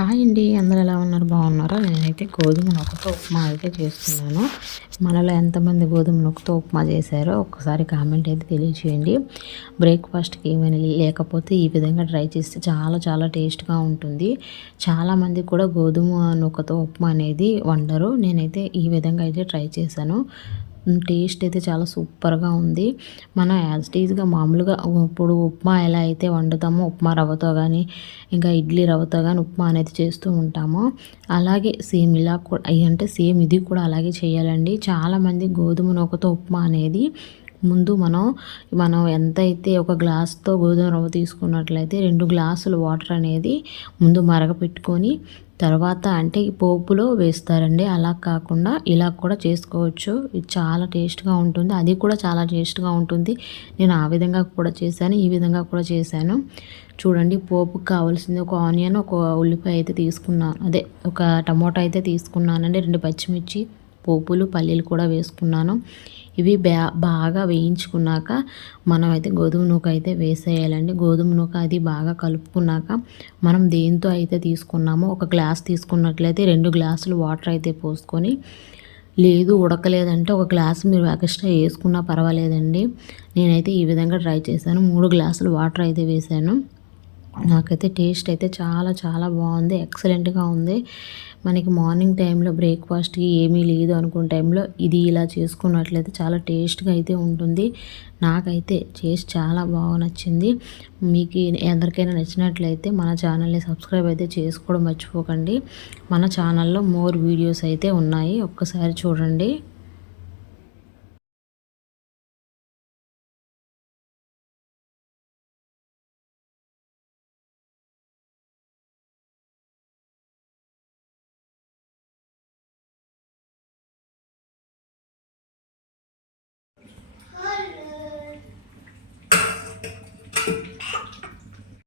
Hi అండి అందరు ఎలా ఉన్నారు? బాగున్నారా? నేనైతే గోధుమ నొక్కతో ఉప్మా అయితే చేస్తున్నాను. మనలో ఎంతమంది గోధుమ నొక్కతో ఉప్మా చేశారో ఒక్కసారి కామెంట్ అయితే తెలియచేయండి. బ్రేక్ఫాస్ట్కి ఏమైనా లేకపోతే ఈ విధంగా ట్రై చేస్తే చాలా చాలా టేస్ట్గా ఉంటుంది. చాలామంది కూడా గోధుమ నొక్కతో ఉప్మా అనేది వండరు. నేనైతే ఈ విధంగా అయితే ట్రై చేశాను. టేస్ట్ అయితే చాలా సూపర్గా ఉంది. మనం యాజ్ టీజ్గా మామూలుగా ఇప్పుడు ఉప్మా ఎలా అయితే వండుతామో ఉప్మా రవ్వతో కానీ ఇంకా ఇడ్లీ రవ్వతో కానీ ఉప్మా అనేది చేస్తూ ఉంటామో అలాగే సేమ్ ఇలా కూడా అంటే సేమ్ ఇది కూడా అలాగే చేయాలండి. చాలామంది గోధుమ నూకతో ఉప్మా అనేది ముందు మనం మనం ఎంతైతే ఒక గ్లాస్తో గోధుమ రవ్వ తీసుకున్నట్లయితే రెండు గ్లాసులు వాటర్ అనేది ముందు మరగపెట్టుకొని తర్వాత అంటే పోపులో వేస్తారండి. అలా కాకుండా ఇలా కూడా చేసుకోవచ్చు. ఇది చాలా టేస్ట్గా ఉంటుంది. అది కూడా చాలా టేస్ట్గా ఉంటుంది. నేను ఆ విధంగా కూడా చేశాను. ఈ విధంగా కూడా చేశాను. చూడండి పోపుకి కావాల్సింది ఒక ఆనియన్ ఒక ఉల్లిపాయ అయితే తీసుకున్నాను అదే ఒక టమోటా అయితే తీసుకున్నానండి. రెండు పచ్చిమిర్చి పోపులు పల్లీలు కూడా వేసుకున్నాను. ఇవి బ్యా బాగా వేయించుకున్నాక మనం అయితే గోధుమ నూక అయితే వేసేయాలండి. గోధుమ నూక అది బాగా కలుపుకున్నాక మనం దేంతో అయితే తీసుకున్నామో ఒక గ్లాస్ తీసుకున్నట్లయితే రెండు గ్లాసులు వాటర్ అయితే పోసుకొని లేదు ఉడకలేదంటే ఒక గ్లాస్ మీరు ఎక్స్ట్రా వేసుకున్నా పర్వాలేదండి. నేనైతే ఈ విధంగా ట్రై చేశాను. మూడు గ్లాసులు వాటర్ అయితే వేసాను నాకైతే టేస్ట్ అయితే చాలా చాలా బాగుంది. ఎక్సలెంట్గా ఉంది. మనకి మార్నింగ్ టైంలో బ్రేక్ఫాస్ట్కి ఏమీ లేదు అనుకున్న టైంలో ఇది ఇలా చేసుకున్నట్లయితే చాలా టేస్ట్గా అయితే ఉంటుంది. నాకైతే చేసి చాలా బాగా నచ్చింది. మీకు ఎవరికైనా నచ్చినట్లయితే మన ఛానల్ని సబ్స్క్రైబ్ అయితే చేసుకోవడం మర్చిపోకండి. మన ఛానల్లో మోర్ వీడియోస్ అయితే ఉన్నాయి. ఒక్కసారి చూడండి.